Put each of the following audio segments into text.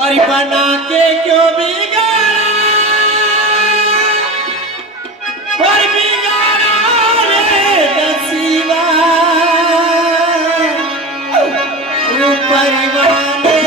और बना के क्यों बिगाड़ा और बिगाड़ा रे नसीबा ऊपर वाले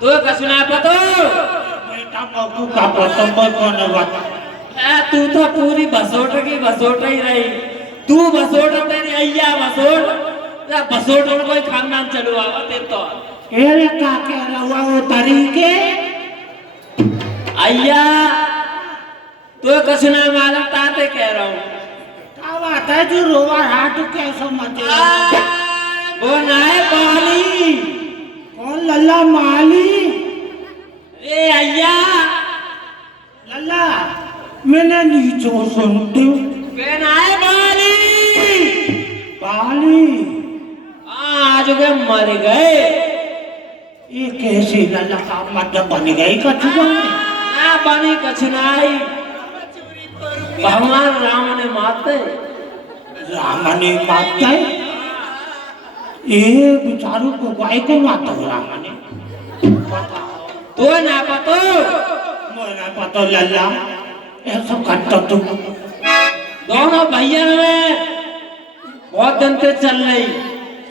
तो कसना पतो बेटा बाबू का पतंबर कोने वाला तू तो पूरी बसोट की बसोट ही रही तू बसोट तेरी अय्या बसोट या बसोट और कोई खानदान चलो आवा तेरे तो अरे का कह रहा हुआ वो तरीके अय्या तो कसना मालूम ताते कह रहा हूँ क्या बात है जो रोवा हाथ कैसा मचे वो ना है पाली कौन लल्ला माली रे अय्या लल्ला मैंने नीचों सुनती हूँ कहना है पाली पाली आज के मर गए ये कैसी लल्ला का मत बन गई कछुआ ना बनी कछनाई भगवान राम ने मारते राम ने मारते ये बेचारों को गाय को मारता राम ने तो ना पतो मोना पतो लल्ला ऐसा करता तुम दोनों भैया में बहुत दिन से चल रही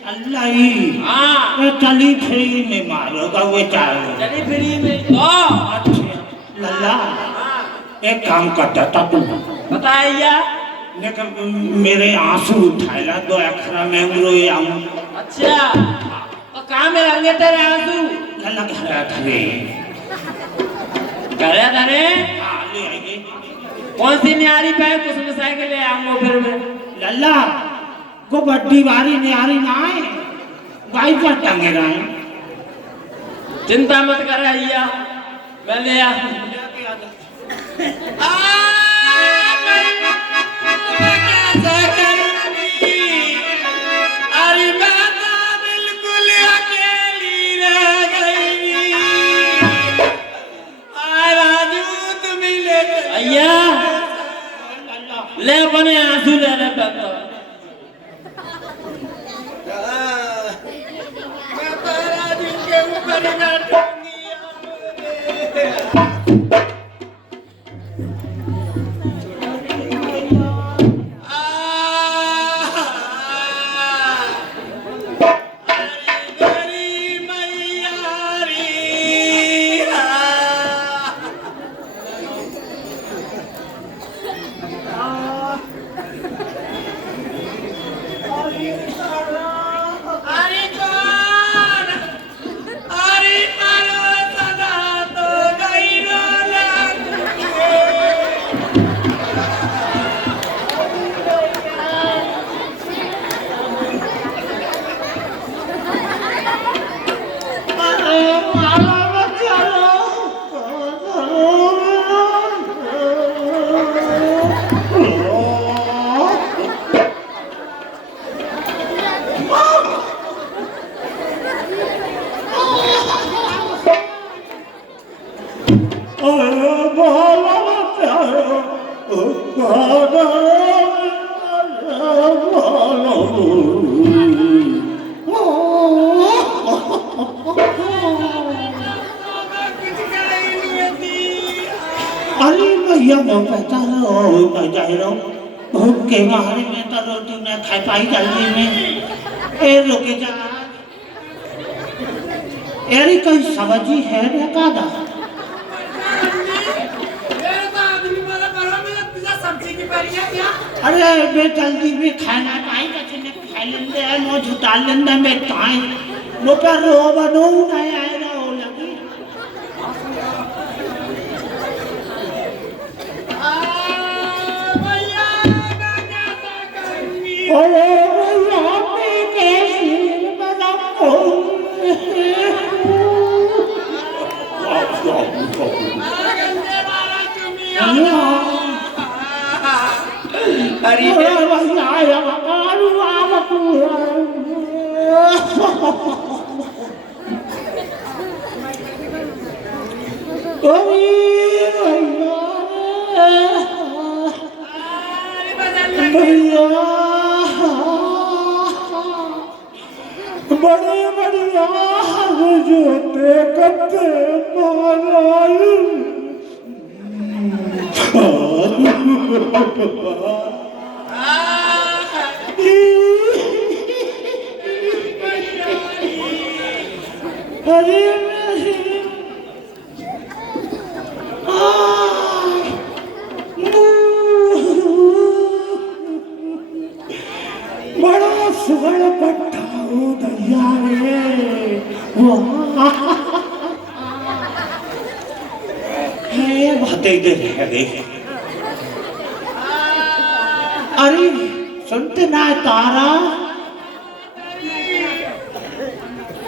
अल्लाह ही हाँ ये चली फ्री में मारोगा वो चारों चली फ्री में तो अच्छा लल्ला एक काम करता था तू बताइया लेकिन मेरे आंसू उठाएला दो अखरा में रोए आऊं अच्छा तो कहाँ में रहेंगे तेरे आंसू लल्ला घरे घरे घरे घरे हाँ ले आएंगे कौन सी न्यारी पे कुछ मिसाई के ले आऊंगा फिर मैं लल्ला को बड्डी बारी न्यारी ना आए गाय पर टंगे रहे चिंता मत कर भैया मैं ले आ ले अपने आंसू ले ले अरे भैया वो पता रहो मैं जा रहा हूँ भूख के मारे में तो रोटी में खाई पाई जल्दी में ए रुके जा यारी कोई सब्जी है ना कादा अरे बे जल्दी में खाना पाई कैसे ने खा लेंदे है नो झुटा लेंदे में ताई नो पर रो बनो नहीं आए ना हो लगी अरे भैया मैं कैसे बताऊं अरे भैया बाबू बाबू भैया बड़े बढ़िया जोते कत्ते मारायु अरे बड़ा सुगड़ पट्टा हो दैया रे बातें दे रहे अरे सुनते ना तारा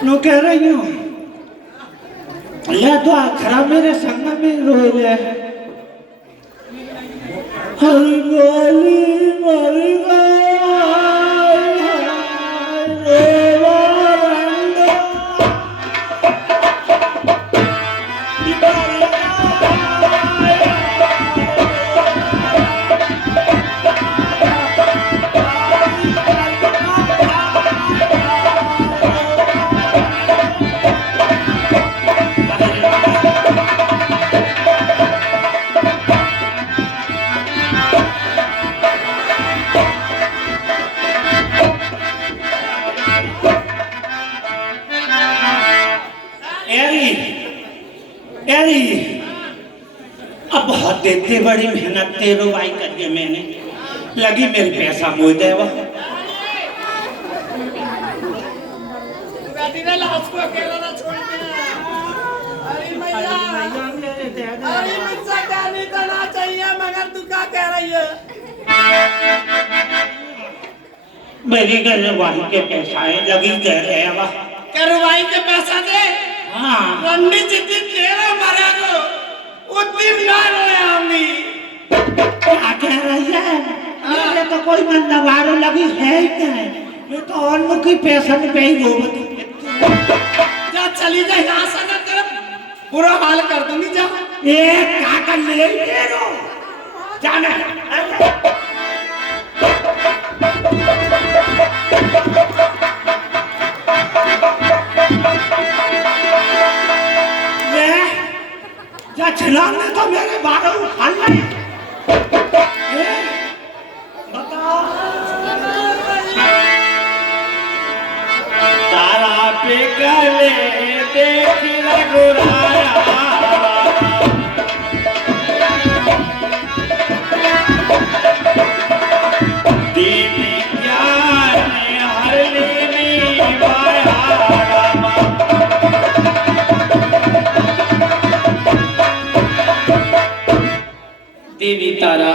नो कह रही हूँ या तो खरा मेरे संग में रो ले हरी बोली मरी अब बहुत देते बड़ी मेहनत तेरुवाई करिए मैंने लगी मेरी पैसा मोह दे मेरी करवाई के पैसा है लगी कह रहे हैं करवाई के पैसा दे हाँ रंडी जितनी तेरा मरा को उतनी बिगाड़ हो आऊंगी क्या कह रही है मेरे तो कोई बंदा बारो लगी है ही नहीं मैं तो उनकी पैसा में पे ही जा चली जा यहाँ से ना तेरा बुरा हाल कर दूंगी जा ये क्या कर ले तेरो जाना जा छिलाने तो मेरे बारों उठा ले तारा पे गले देख रघुराया दीदी ज्ञान हर लेनी माया देवी तारा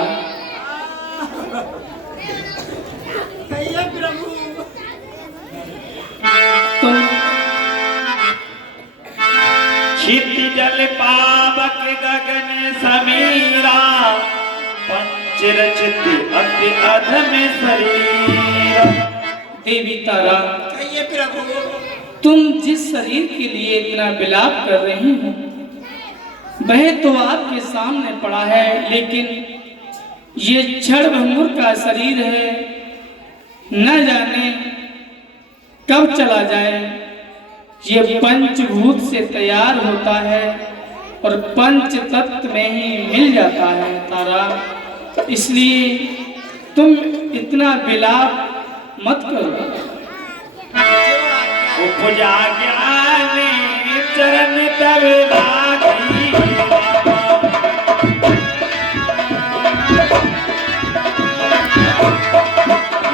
तुम क्षिति जल पावक गगन समीरा पंचरचित अति अधम शरीर देवी तारा तुम जिस शरीर के लिए इतना विलाप कर रही हो वह तो आपके सामने पड़ा है लेकिन ये क्षण भंगुर का शरीर है न जाने कब चला जाए। ये पंचभूत से तैयार होता है और पंच तत्व में ही मिल जाता है तारा। इसलिए तुम इतना विलाप मत करो। उपजा ज्ञान चरण तब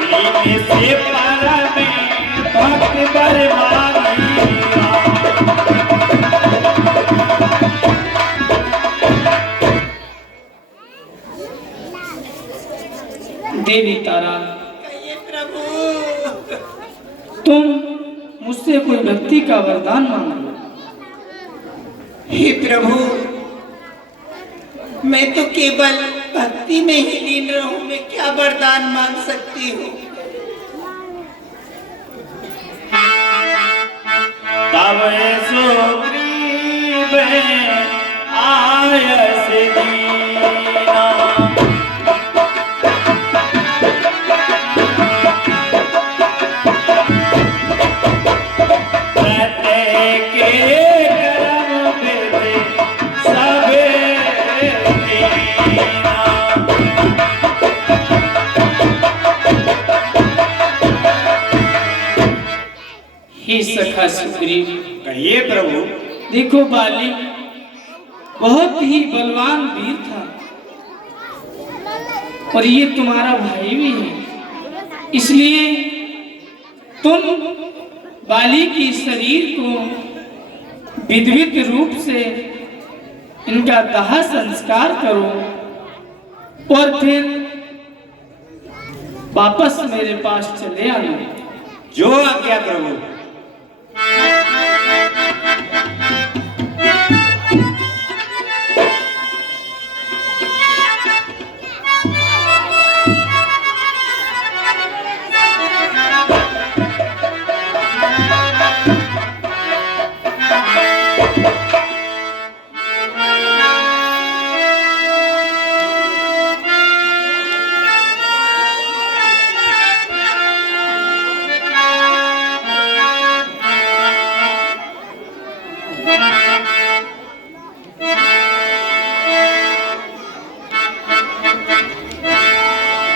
लागी से पर में भक्त बरमानी देवी तारा, तुम मुझसे कोई भक्ति का वरदान मांग लो। हे प्रभु, मैं तो केवल भक्ति में ही लीन रहूं, मैं क्या वरदान मांग सकती हूँ। तब सुग्रीव आयस दीना हे सखा सुग्रीव, कहिए प्रभु। देखो बाली बहुत ही बलवान वीर था और ये तुम्हारा भाई भी है। इसलिए तुम बाली के शरीर को विधिवत रूप से इनका दाह संस्कार करो और फिर वापस मेरे पास चले आना। जो आज्ञा प्रभु।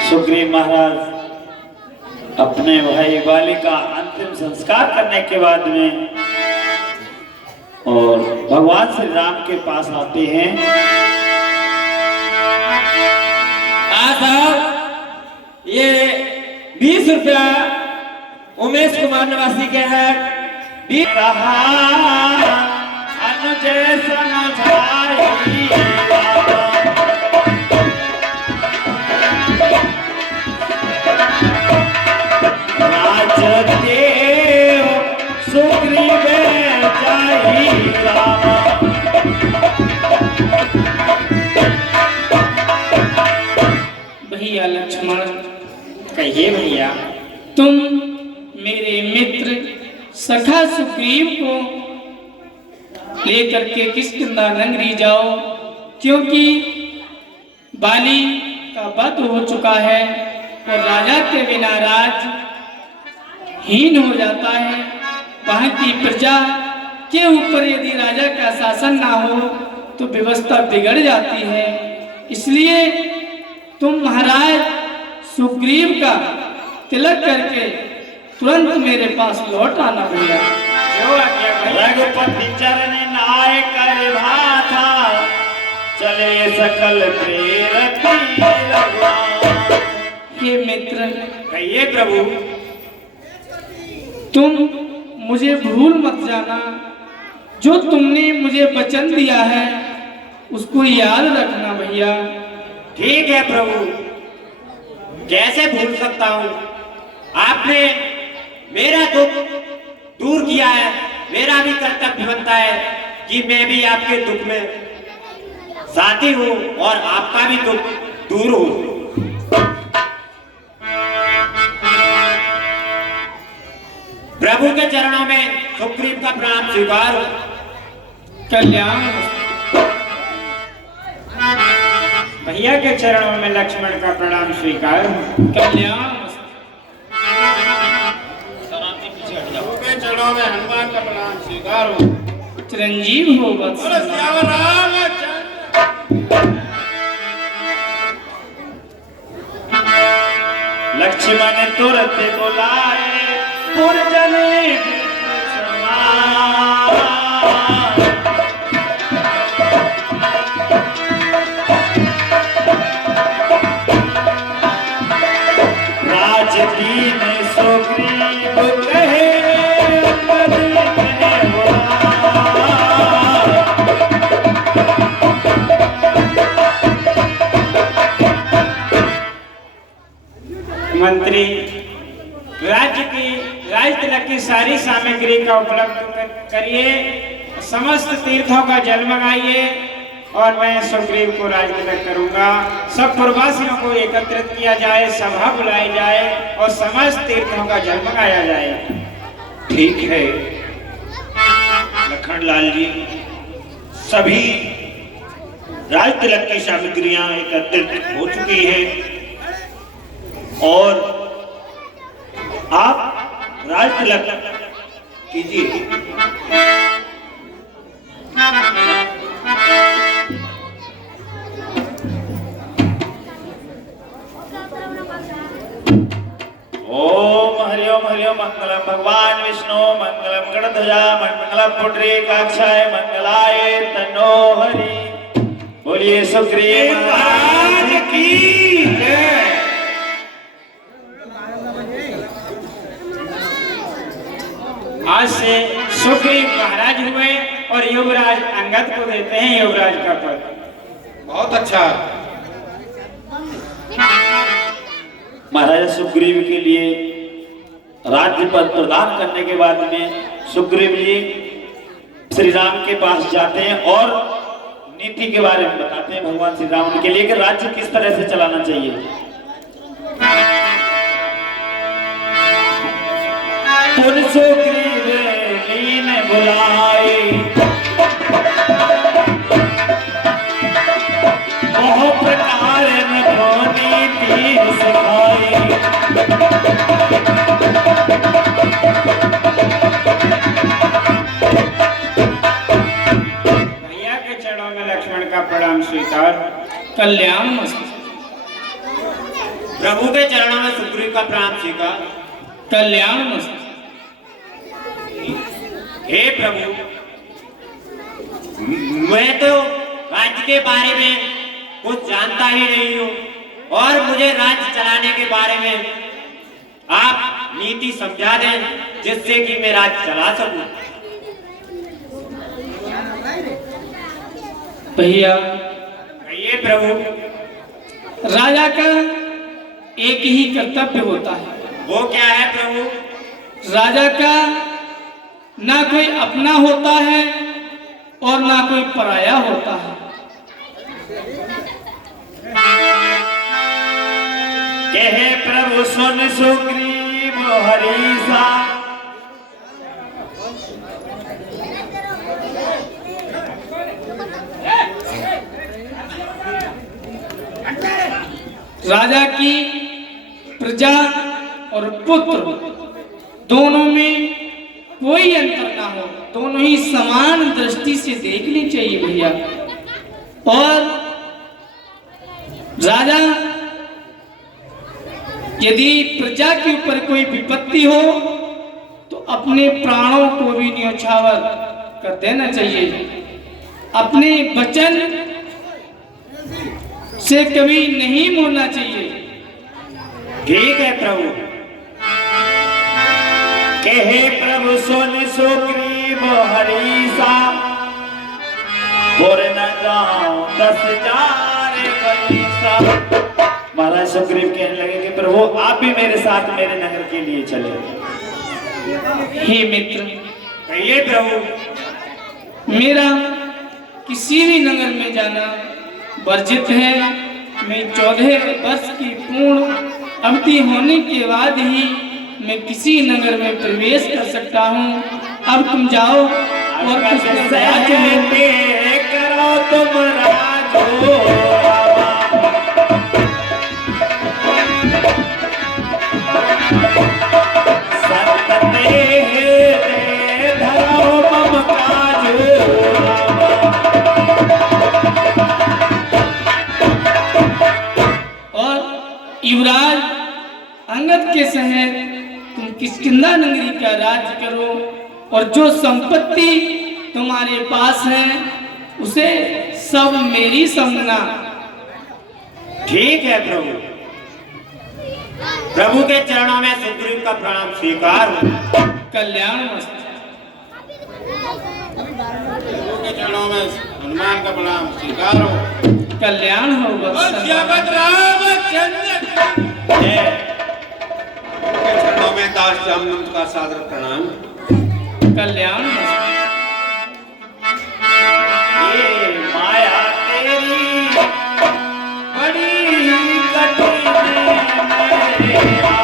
सुग्रीव महाराज अपने भाई बाली का अंतिम संस्कार करने के बाद में और भगवान श्री राम के पास आते हैं। साहब, ये 20 रुपया उमेश कुमार निवासी के है। कहा अनुजय समझाई सुग्रीव भैया लक्ष्मण, कहिए भैया। तुम मेरे मित्र सखा सुग्रीव को लेकर के किष्किंधा नगरी जाओ, क्योंकि बाली का वध हो चुका है और राजा के बिना राज हीन हो जाता है। वहां की प्रजा के ऊपर यदि राजा का शासन ना हो तो व्यवस्था बिगड़ जाती है। इसलिए तुम महाराज सुग्रीव का तिलक करके तुरंत मेरे पास लौट आना भैया। रघुपति चरण नाय कर भाथा चले सकल प्रेरती रघुनाथ। हे मित्र, कहिए प्रभु। तुम मुझे भूल मत जाना। जो तुमने मुझे वचन दिया है उसको याद रखना भैया। ठीक है प्रभु, कैसे भूल सकता हूँ। आपने मेरा दुख दूर किया है, मेरा भी कर्तव्य बनता है कि मैं भी आपके दुख में साथी हूँ और आपका भी दुख दूर हूँ। प्रभु के चरणों में सुग्रीव का प्रणाम स्वीकार। कल्याण। भैया के चरणों में लक्ष्मण का प्रणाम स्वीकार। कल्याण। चरणों में हनुमान का प्रणाम स्वीकार हो। चिरंजीव हो वत्स। बोलो सियावर रामचंद्र। लक्ष्मण तुरंत बुलाए पुरजने समाए। राजदीन सुग्रीव कहे अंगद कहे मंत्री राज तिलक की सारी सामग्री का उपलब्ध करिए, समस्त तीर्थों का जल मंगाइए और मैं सुग्रीव को राज तिलक करूंगा। सब पूर्ववासियों को एकत्रित किया जाए, सभा बुलाई जाए और समस्त तीर्थों का जल मंगाया जाए। ठीक है लखनलाल जी, सभी राज तिलक की सामग्रियां एकत्रित हो चुकी हैं और आप राज तिलक कीजिए। ओम हरिओम मंगलम भगवान विष्णु मंगलम गणध्वजा मंगलम पुंडरीकाक्षाय मंगलाय तन्नो हरि। बोलिए सुग्रीव महाराज की जय। आज से सुग्रीव महाराज हुए और युवराज अंगद को देते हैं युवराज का पद। बहुत अच्छा। महाराजा सुग्रीव के लिए राज्य पद प्रदान करने के बाद में सुग्रीव जी श्री राम के पास जाते हैं और नीति के बारे में बताते हैं भगवान श्री राम के लिए कि राज्य किस तरह से चलाना चाहिए। पुन सुग्रीव लीन बुलाए बहु प्रकार नीति सिखाई। भैया के चरणों में लक्ष्मण का प्रणाम स्वीकार। कल्याण मस्तु। प्रभु के चरणों में सुग्रीव का प्रणाम स्वीकार। कल्याण मस्तु। हे प्रभु, मैं तो राज्य के बारे में कुछ जानता ही नहीं हूँ और मुझे राज्य चलाने के बारे में आप नीति समझा दें जिससे कि मैं राज्य चला सकूं। भैया कहिए प्रभु। राजा का एक ही कर्तव्य होता है। वो क्या है प्रभु? राजा का ना कोई अपना होता है और ना कोई पराया होता है। कहे प्रभु सुन सुग्रीव हरीसा। राजा की प्रजा और पुत्र दोनों में कोई अंतर ना हो, दोनों ही समान दृष्टि से देखनी चाहिए भैया। और राजा यदि प्रजा के ऊपर कोई विपत्ति हो तो अपने प्राणों को भी न्यौछावर कर देना चाहिए। अपने वचन से कभी नहीं मोड़ना चाहिए। ठीक है प्रभु। कहे प्रभु सुन सुग्रीव हरीसा। बोर न जाऊं 10,000 कलीसा। महाराज सुग्रीव कहने लगे कि प्रभु आप भी मेरे साथ मेरे नगर के लिए चले। हे मित्र, कहिए प्रभु। मेरा किसी भी नगर में जाना वर्जित है। मैं 14 वर्ष की पूर्ण अवधि होने के बाद ही मैं किसी नगर में प्रवेश कर सकता हूँ। अब तुम जाओ और कुछ राज्य में करो तुम राजो। संत किष्किंधा नगरी का राज्य करो और जो संपत्ति तुम्हारे पास है उसे सब मेरी समझना। ठीक है प्रभु। प्रभु के चरणों में सुग्रीव का प्रणाम स्वीकार हो। कल्याण मस्त। प्रभु के चरणों में हनुमान का प्रणाम स्वीकार हो। कल्याण हो वत्सल। श्रीमद् रामचंद्र के चरणों में दास जामवंत का सादर प्रणाम। कल्याण मस्त। ये माया तेरी बड़ी कठिन मेरा।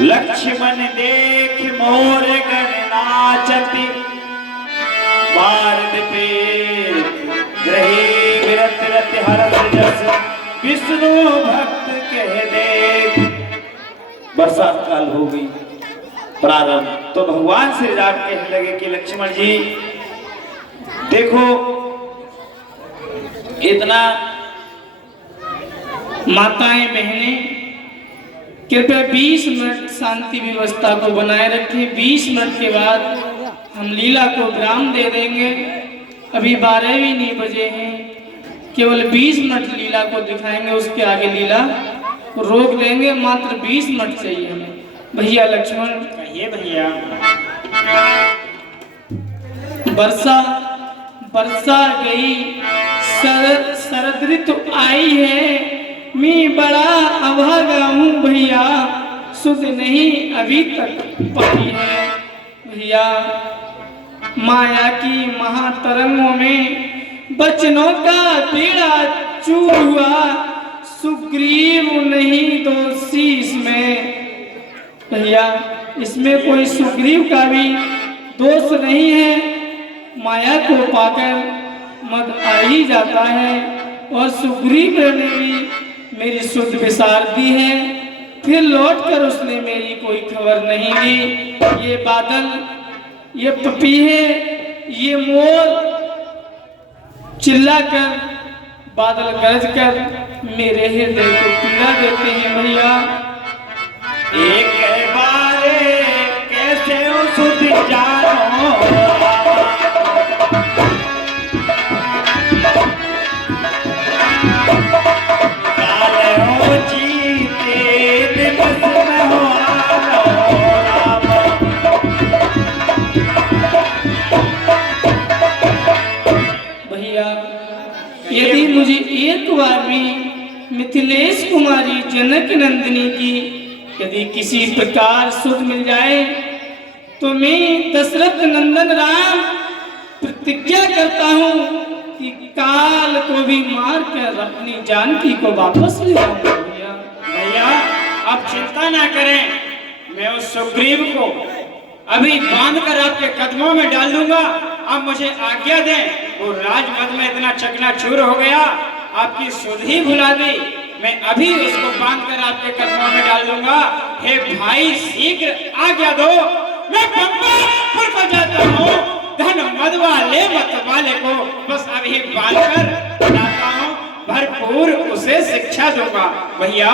लक्ष्मण देख मोर गण नाचति मार्द पे ग्रही विरत रति हरत जस विष्णु भक्त कह देख। बरसात काल हो गई प्रारंभ। तो भगवान श्री राम कहने लगे कि लक्ष्मण जी देखो इतना माताएं बहनें कृपया 20 मिनट शांति व्यवस्था को बनाए रखें। 20 मिनट के बाद हम लीला को विराम दे देंगे। अभी 12 भी नहीं बजे हैं। केवल 20 मिनट लीला को दिखाएंगे, उसके आगे लीला रोक देंगे। मात्र 20 मिनट चाहिए हमें। भैया लक्ष्मण कहिए भैया। वर्षा गई शरद ऋतु आई है। मैं बड़ा अभागा हूँ भैया, सुध नहीं अभी तक पाई है। भैया माया की महातरंगों में बचनों का बेड़ा चूर हुआ। सुग्रीव नहीं दोषी इसमें। भैया इसमें कोई सुग्रीव का भी दोष नहीं है। माया को पाकर मद आ ही जाता है और सुग्रीव ने भी मेरी सुध विसार दी है। फिर लौटकर उसने मेरी कोई खबर नहीं ली। ये बादल, ये पपीहे, ये मोर चिल्लाकर, बादल गरज कर मेरे हृदय को पीड़ा देते हैं। भैया एक बारे कैसे सुध जानो यदि मुझे एक बार भी मिथिलेश कुमारी जनक नंदिनी की यदि किसी प्रकार सुध मिल जाए तो मैं दशरथ नंदन राम प्रतिज्ञा करता हूँ कि काल को भी मार कर अपनी जानकी को वापस ले आऊंगा। भैया आप चिंता ना करें, मैं उस सुग्रीव को अभी बांध कर आपके कदमों में डाल दूंगा। आप मुझे आज्ञा दें। वो राजपथ में इतना चकनाचूर हो गया, आपकी सुध ही भुला दी। मैं अभी उसको बांध कर आपके कदमों में डाल दूंगा। हे भाई शीघ्र आज्ञा दो, मैं पंपापुर को जाता हूँ। धन मद वाले मत वाले को बस अभी बांध कर लाता हूँ। भरपूर उसे शिक्षा दूंगा भैया,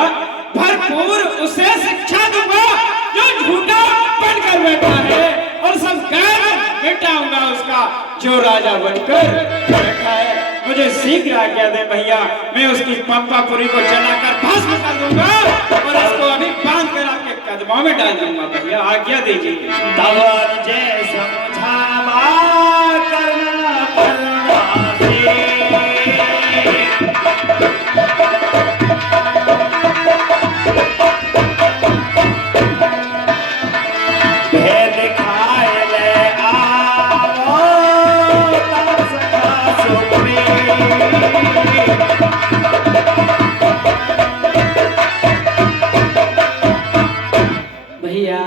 भरपूर उसे शिक्षा दूंगा जो झूठा बनकर बैठा है, और सब गर्व मिटाऊंगा उसका जो राजा बनकर बैठा है। मुझे शीघ्र आज्ञा दे भैया, मैं उसकी पंपापुरी को जलाकर भस्म कर दूंगा और उसको अभी बांध कर आपके कदमों में डाल दूंगा। भैया आज्ञा दीजिए। तवर जय समझावा करना करना से भेद खाए ले आओ तब सखा सुग्रीव। भैया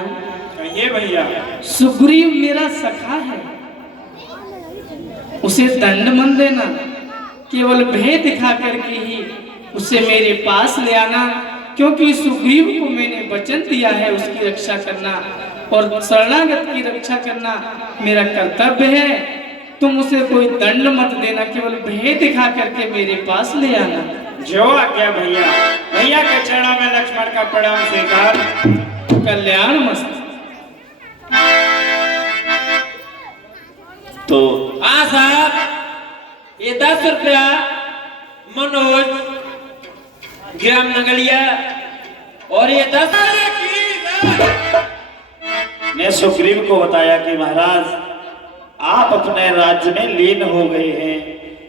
कहिए भैया। सुग्रीव मेरा सखा है, केवल भेद दिखा करके ही उसे मेरे पास ले आना, क्योंकि सुग्रीव को मैंने वचन दिया है उसकी रक्षा करना और शरणागत की रक्षा करना मेरा कर्तव्य है। तुम उसे कोई दंड मत देना, केवल भेद दिखा करके मेरे पास ले आना। जो आज्ञा भैया। भैया के चरणों में लक्ष्मण का प्रणाम स्वीकार। कल्याण मस्त। तो हाँ साहब, ये 10 रुपया मनोज ग्राम नगलिया और ये 10 ने सुग्रीव को बताया कि महाराज आप अपने राज्य में लीन हो गए हैं।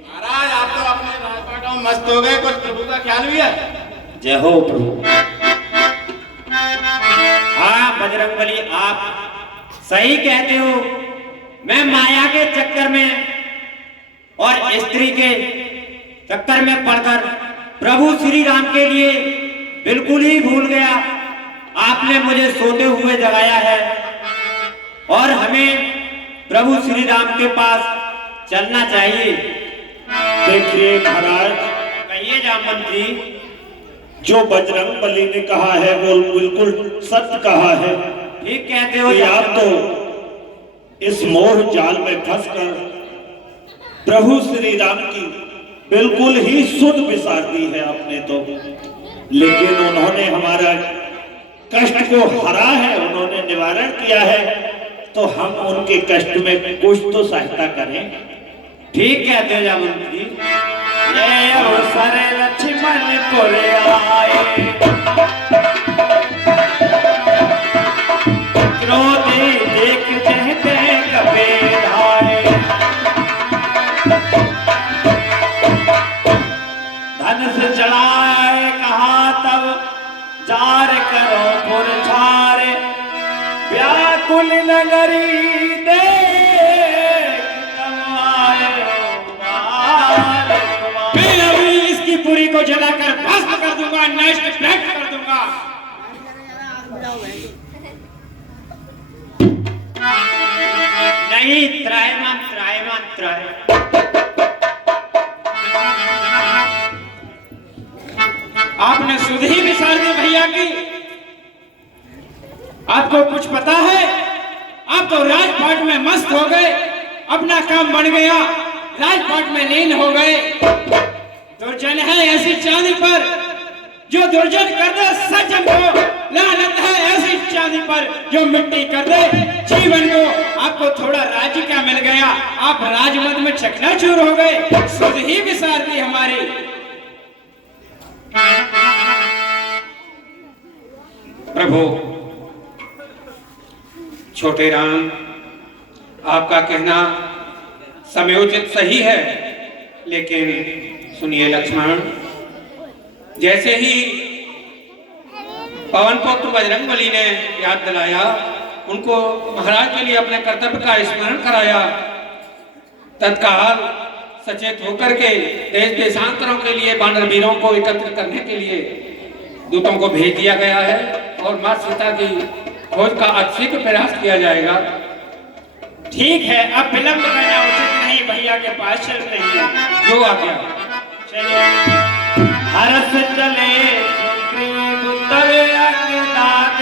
महाराज आप तो अपने राजपाटों में मस्त हो गए, कुछ प्रभु का ख्याल भी है। जय हो प्रभु। हाँ बजरंगबली, आप सही कहते हो। मैं माया के चक्कर में और स्त्री के चक्कर में पड़कर प्रभु श्री राम के लिए बिल्कुल ही भूल गया। आपने मुझे सोते हुए जगाया है और हमें प्रभु श्री राम के पास चलना चाहिए। देखिए महाराज, कहिए जामवंत जी। जो बजरंगबली ने कहा है वो बिल्कुल सत्य कहा है। ठीक कहते हो कि आप तो इस मोह जाल में फंसकर प्रभु श्री राम की बिल्कुल ही सुध बिसार दी है आपने तो। लेकिन उन्होंने हमारा कष्ट को हरा है, उन्होंने निवारण किया है, तो हम उनके कष्ट में कुछ तो सहायता करें। ठीक कहते हो जामवंत जी। ये अवसर लक्ष्मण पुरे आए, क्रोधी देख चहते कपे धाए, धन से चढ़ाए कहा तब जार करो पुर छारे, व्याकुल नगरी देख तब आए मैं अभी इसकी पुरी को जलाकर भस्म कर दूंगा, नष्ट भ्रष्ट कर दूंगा। नहीं, त्रायमान त्रायमान त्राय। आपने सुध ही विसार दी भैया की। आपको कुछ पता है? आप तो राजपाट में मस्त हो गए, अपना काम बन गया, राजपाट में लीन हो गए। दुर्जन है ऐसी चांदी पर जो दुर्जन कर दे सज्जन को, लानत है ऐसी चांदी पर जो मिट्टी कर दे जीवन को। आपको थोड़ा राज्य क्या मिल गया, आप राजमद में चकनाचूर हो गए। सुध ही विसार दी हमारी। प्रभु छोटे राम, आपका कहना समयोचित सही है, लेकिन सुनिए लक्ष्मण, जैसे ही पवन पुत्र बजरंगबली ने याद दिलाया, उनको महाराज के लिए अपने कर्तव्य का स्मरण कराया, तत्काल सचेत होकर के देश देशांतरों के लिए वानर वीरों को एकत्र करने के लिए दूतों को भेज दिया गया है और मां सीता की खोज का अतिशीघ्र प्रयास किया जाएगा। ठीक है, अब विलंब करना उचित नहीं, भैया के पास चलते हैं। जो आ गया चलिए। हरस चले सुग्रीव तवे अज्ञात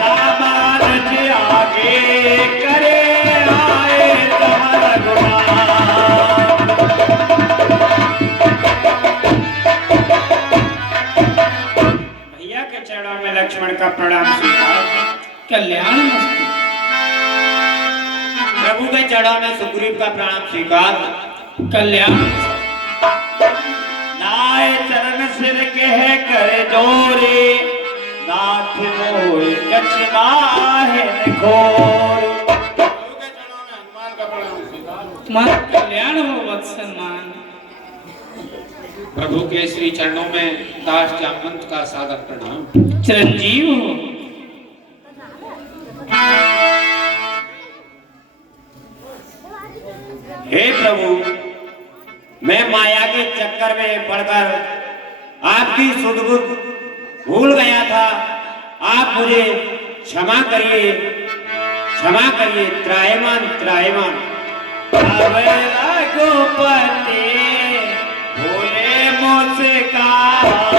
रामानुज आगे करे आए तुम्हारा गुमान। भैया के चरणों में लक्ष्मण का प्रणाम स्वीकार। कल्याण मस्त। प्रभु के चरणों में सुग्रीव का प्रणाम स्वीकार। कल्याण नाय चरण सिर के है करे जोरे, नाथ मोय कछ नाहे घोर। प्रभु के चरणों में हनुमान का प्रणाम स्वीकार। मत कल्याण हो वत्समान। प्रभु के श्री चरणों में दास जामवंत का सादर प्रणाम। चिरंजीव हो। हे प्रभु, मैं माया के चक्कर में पड़कर आपकी सुध बुध भूल गया था। आप मुझे क्षमा करिए, क्षमा करिए, त्रायमान त्रायमान। अवेला गोपति भोले मुस्काए,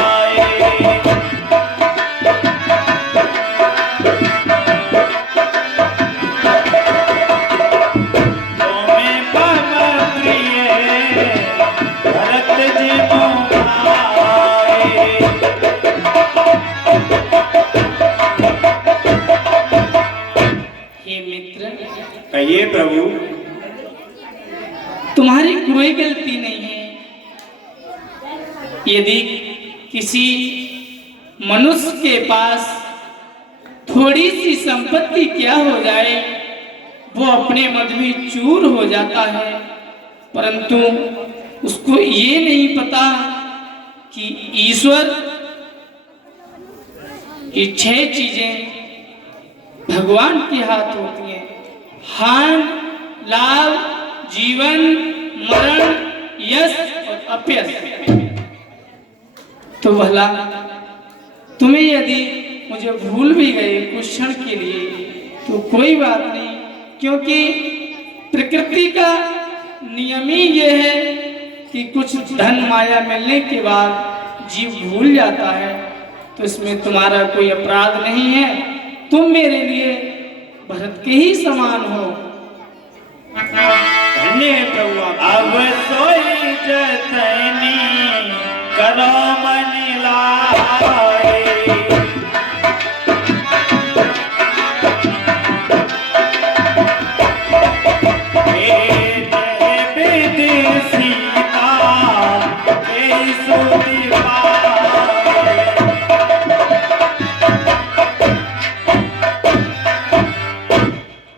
तुम्हें पम प्रिय भरत जी मुआए। हे मित्र, कहिए प्रभु। तुम्हारी कोई गलती नहीं है। यदि किसी मनुष्य के पास थोड़ी सी संपत्ति क्या हो जाए, वो अपने मद में चूर हो जाता है, परंतु उसको ये नहीं पता कि ईश्वर ये 6 चीजें भगवान के हाथ होती हैं: हान, लाभ, जीवन, मरण, यश और अपयश। तो भला तुम्हें यदि मुझे भूल भी गए कुछ क्षण के लिए तो कोई बात नहीं, क्योंकि प्रकृति का नियम ही ये है कि कुछ धन माया मिलने के बाद जीव भूल जाता है। तो इसमें तुम्हारा कोई अपराध नहीं है। तुम मेरे लिए भरत के ही समान हो। धन्य है प्रभु आप। अब सोई जतनी करो मन लाए,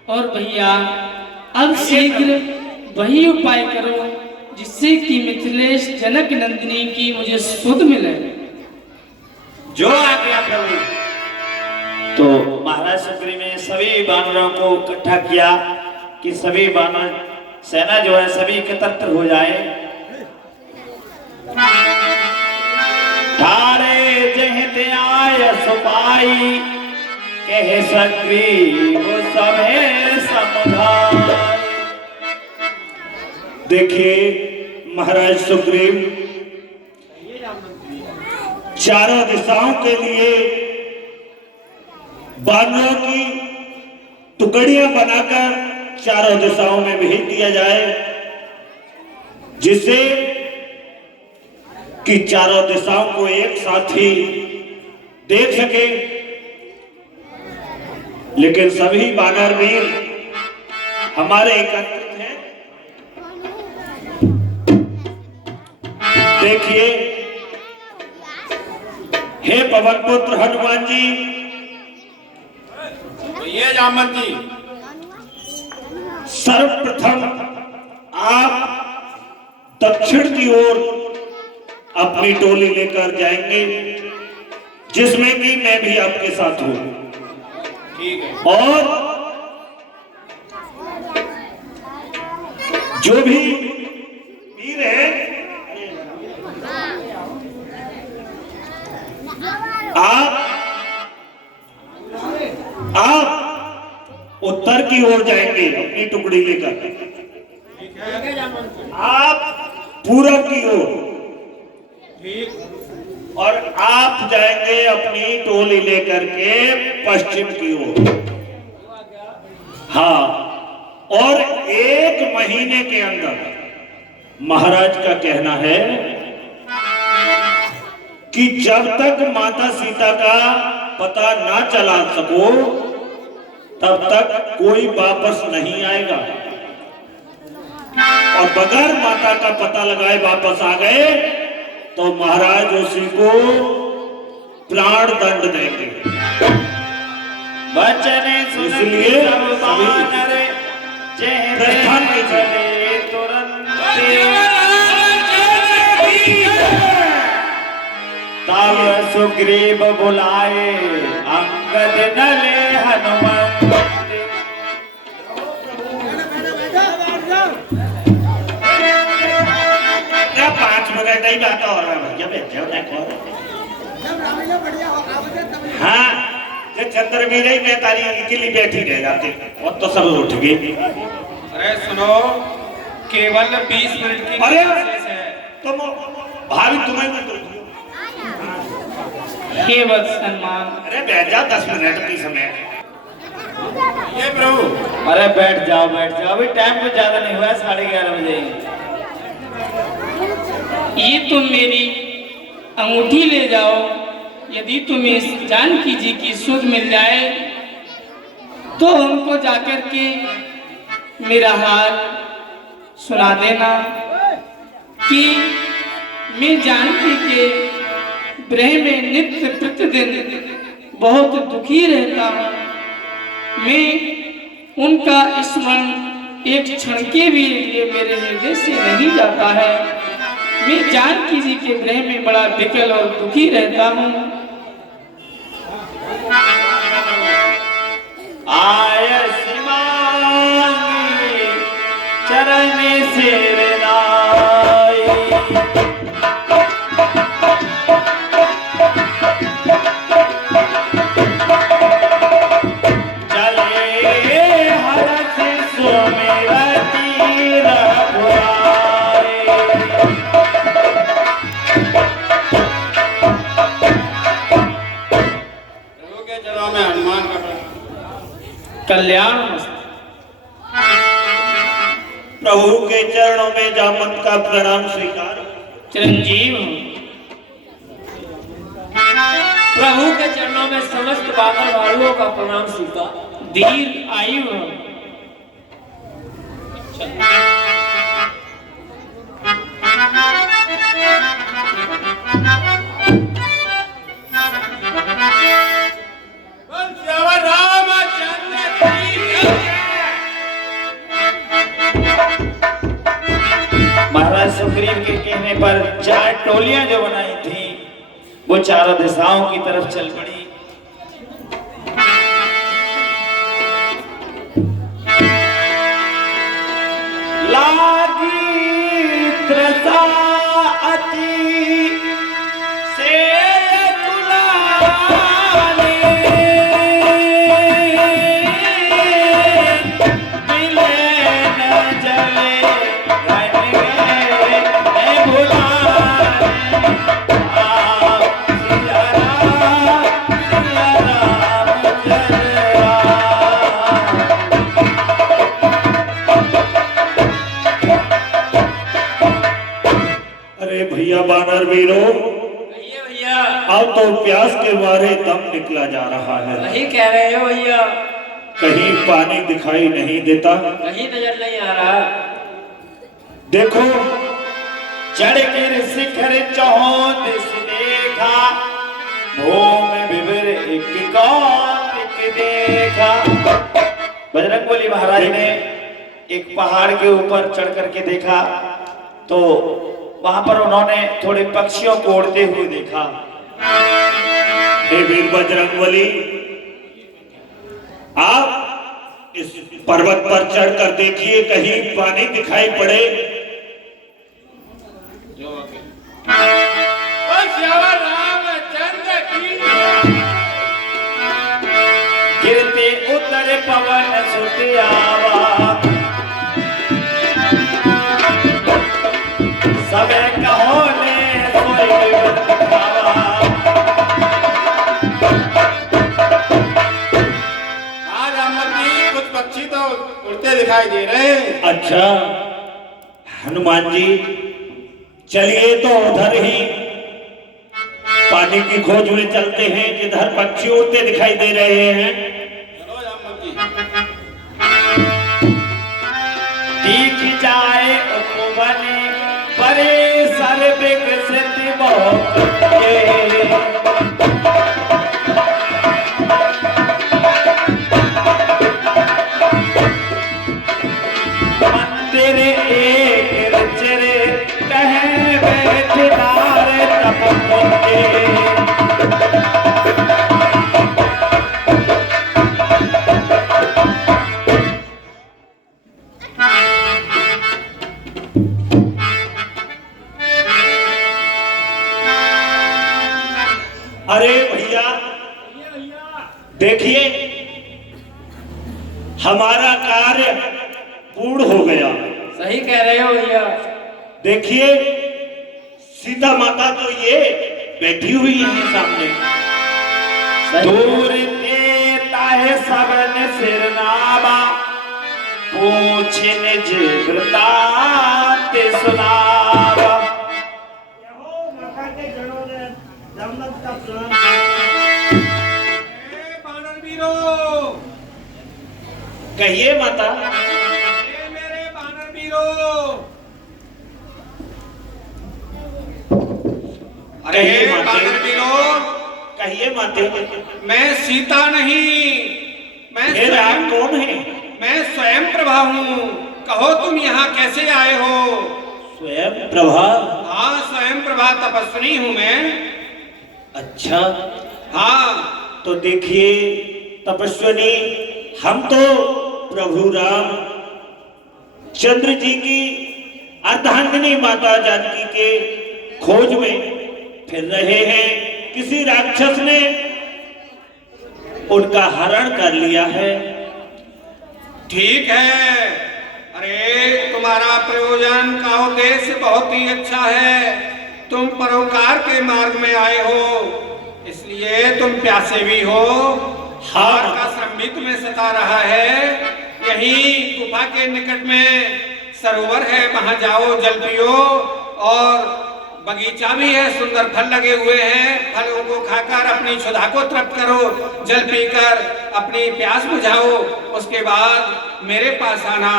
और भैया अब शीघ्र वही उपाय करो जिससे कि मिथिलेश जनक नंदिनी की मुझे सुध मिले। जो आ गया प्रभु। तो महाराज सुग्रीव ने सभी वानरों को इकट्ठा किया कि सभी वानर सेना जो है सभी एकत्र हो जाए। ठारे जहित आय सुपाई, कहे सुग्रीव सभे समुधाय। देखिए महाराज सुग्रीव, चारों दिशाओं के लिए वानरों की टुकड़ियां बनाकर चारों दिशाओं में भेज दिया जाए, जिससे कि चारों दिशाओं को एक साथ ही देख सके। लेकिन सभी वानर वीर हमारे एकत्रित हैं। देखिए, हे पवन पुत्र हनुमान जी, ये जामवंत जी, सर्वप्रथम आप दक्षिण की ओर अपनी टोली लेकर जाएंगे, जिसमें कि मैं भी आपके साथ हूं। ठीक है। और जो भी वीर है, आप उत्तर की ओर जाएंगे अपनी टुकड़ी लेकर, आप पूरब की ओर, और आप जाएंगे अपनी टोली लेकर के पश्चिम की ओर। हाँ, और 1 महीने के अंदर महाराज का कहना है कि जब तक माता सीता का पता ना चला सको तब तक कोई वापस नहीं आएगा, और बगैर माता का पता लगाए वापस आ गए तो महाराज उसी को प्राण दंड देंगे। बचने इसलिए सभी प्रस्थान कीजिए। तब सुग्रीव बुलाए अंगद नले हनुमंत। 5 मिनट ही बात और है भैया, बैठो देखो। हाँ, सिकंदर भी रही, मैं तारी अकेली बैठी रह जाती और तो सब उठ गए। अरे सुनो, केवल 20 मिनट की अरे कोशिश है। तुम भाभी तुम्हें भी तो हे वत्समान, अरे बैठ जा 10 मिनट की समय। ये प्रभु अरे बैठ जाओ अभी टाइम कुछ ज्यादा नहीं हुआ है, 11:30 बजे। ये तुम मेरी अंगूठी ले जाओ, यदि तुम्हें जानकी जी की सुध मिल जाए तो हमको जाकर के मेरा हाल सुना देना कि मैं जानकी के विरह में नित्य प्रतिदिन बहुत दुखी रहता हूँ। मैं उनका स्मरण एक क्षण के भी लिए मेरे हृदय से नहीं जाता है। मैं जानकी जी के विरह में बड़ा विकल और दुखी रहता हूँ। आय सिमांगी चरण सिर नाई, चले हरख सुमिरति रघुराई। प्रभु के चरणों में हनुमान का कल्याण मस्त। प्रभु के चरणों में जामन का प्रणाम स्वीकार। चिरंजीव प्रभु के चरणों में समस्त बानर वालों का प्रणाम स्वीकार। दीर्घ आयु हो। श्यावर रामचंद्र की महाराज सुग्रीव के कहने पर 4 टोलियां जो बनाई थी वो चारों दिशाओं की तरफ चल पड़ी। लागी त्रसा अति से दुलारे, मिले न जले घट गए न भुलारे। सिया राम जय राम। अरे भैया बानर वीरो, भैया अब तो प्यास के मारे दम निकला जा रहा है। वही कह रहे हो भैया, कहीं पानी दिखाई नहीं देता। कहीं नजर नहीं आ रहा। देखो चढ़ के शिखर चौंतीस देखा, भूम विवर एक कौतिक देखा। बजरंगबली महाराज ने एक पहाड़ के ऊपर चढ़ करके देखा तो वहां पर उन्होंने थोड़े पक्षियों को उड़ते हुए देखा। हे वीर बजरंगबली, आप इस पर्वत पर चढ़कर देखिए, कहीं पानी दिखाई पड़े। श्यावर रामचंद्र की गिरते उतर पवन सुत आवा, सबे कहो ले कोई दिखावा। आज हमने कुछ पक्षी तो उड़ते दिखाई दे रहे हैं। अच्छा हनुमान जी, चलिए तो उधर ही पानी की खोज में चलते हैं जिधर पक्षी उड़ते दिखाई दे रहे हैं। चलो जामवंत जी। दिख जाए उपवन परे सर विकसित बहुत के, मंदिर एक रचरे कहे बैठदार तप पुंजे। हमारा कार्य पूर्ण हो गया। सही कह रहे हो भैया। देखिए सीता माता तो ये बैठी हुई है सामने। दूर देता है सबन सिरनावा, पूछ निज वृतांत सुनावा। बानर वीरो, कहिए माता। मेरे बानर वीरो, अरे कहिए माते। बानर वीरो, कहिए माते। मैं सीता नहीं, मैं फिर आप कौन है? मैं स्वयं प्रभा हूँ। कहो तुम यहाँ कैसे आए हो? स्वयं प्रभा। हाँ, स्वयं प्रभा तपस्विनी हूँ मैं। अच्छा, हाँ, तो देखिए तपस्विनी, हम तो प्रभु राम चंद्र जी की अर्धांगिनी माता जानकी के खोज में फिर रहे हैं। किसी राक्षस ने उनका हरण कर लिया है। ठीक है। अरे तुम्हारा प्रयोजन का उद्देश्य बहुत ही अच्छा है। तुम परोपकार के मार्ग में आए हो, इसलिए तुम प्यासे भी हो। हार का श्रम भी तुम्हें सता रहा है। यही गुफा के निकट में सरोवर है, वहां जाओ, जल पियो। और बगीचा भी है, सुंदर फल लगे हुए हैं। फलों को खाकर अपनी क्षुधा को तृप्त करो, जल पीकर अपनी प्यास बुझाओ। उसके बाद मेरे पास आना,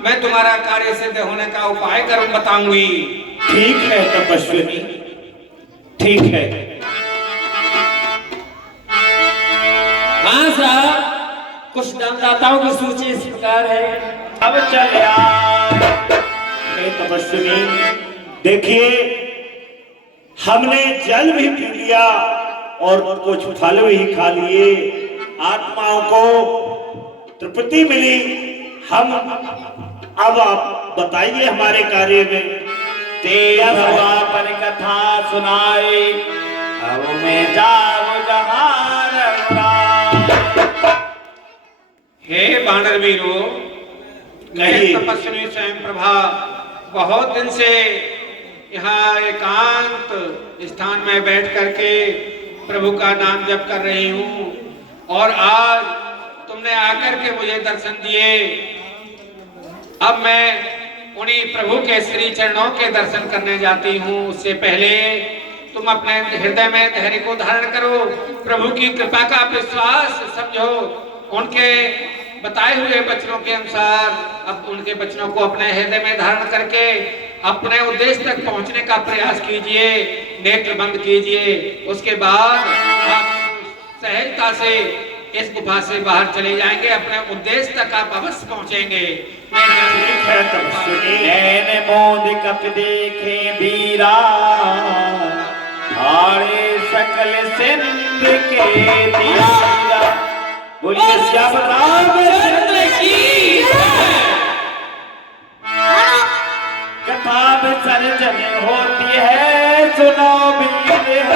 मैं तुम्हारा कार्य सिद्ध होने का उपाय करूं, बताऊंगी। ठीक है तपस्विनी, ठीक है। हाँ साहब, कुछ दानदाताओं की सूची इस प्रकार है। अब चल हे तपस्विनी, देखिए हमने जल भी पी लिया और कुछ फल भी खा लिए। आत्माओं को तृप्ति मिली। हम अब आप बताइए हमारे कार्य में। पर कथा सुनाए, अब मैं जाऊं जहां रघुराई। हे बानर वीरो, मैं कहिए। तपस्विनी स्वयं प्रभा बहुत दिन से यहाँ एकांत स्थान में बैठ करके प्रभु का नाम जप कर रही हूँ। और आज तुमने आकर के मुझे दर्शन दिए। अब मैं उन्हीं प्रभु के श्री चरणों के दर्शन करने जाती हूँ। उससे पहले तुम अपने हृदय में धैर्य को धारण करो, प्रभु की कृपा का विश्वास समझो। उनके बताए हुए वचनों के अनुसार अब उनके वचनों को अपने हृदय में धारण करके अपने उद्देश्य तक पहुंचने का प्रयास कीजिए। नेत्र बंद कीजिए। उसके बाद आप सहजता से इस गुफा से बाहर चले जाएंगे। अपने उद्देश्य तक आप अवश्य पहुंचेंगे। नैन मोद कप देखे वीरा, हारे सकल सिंध के तीरा। बोलिए श्याम रामचंद्र की। कथा में सर्जन होती है, सुनो वीर।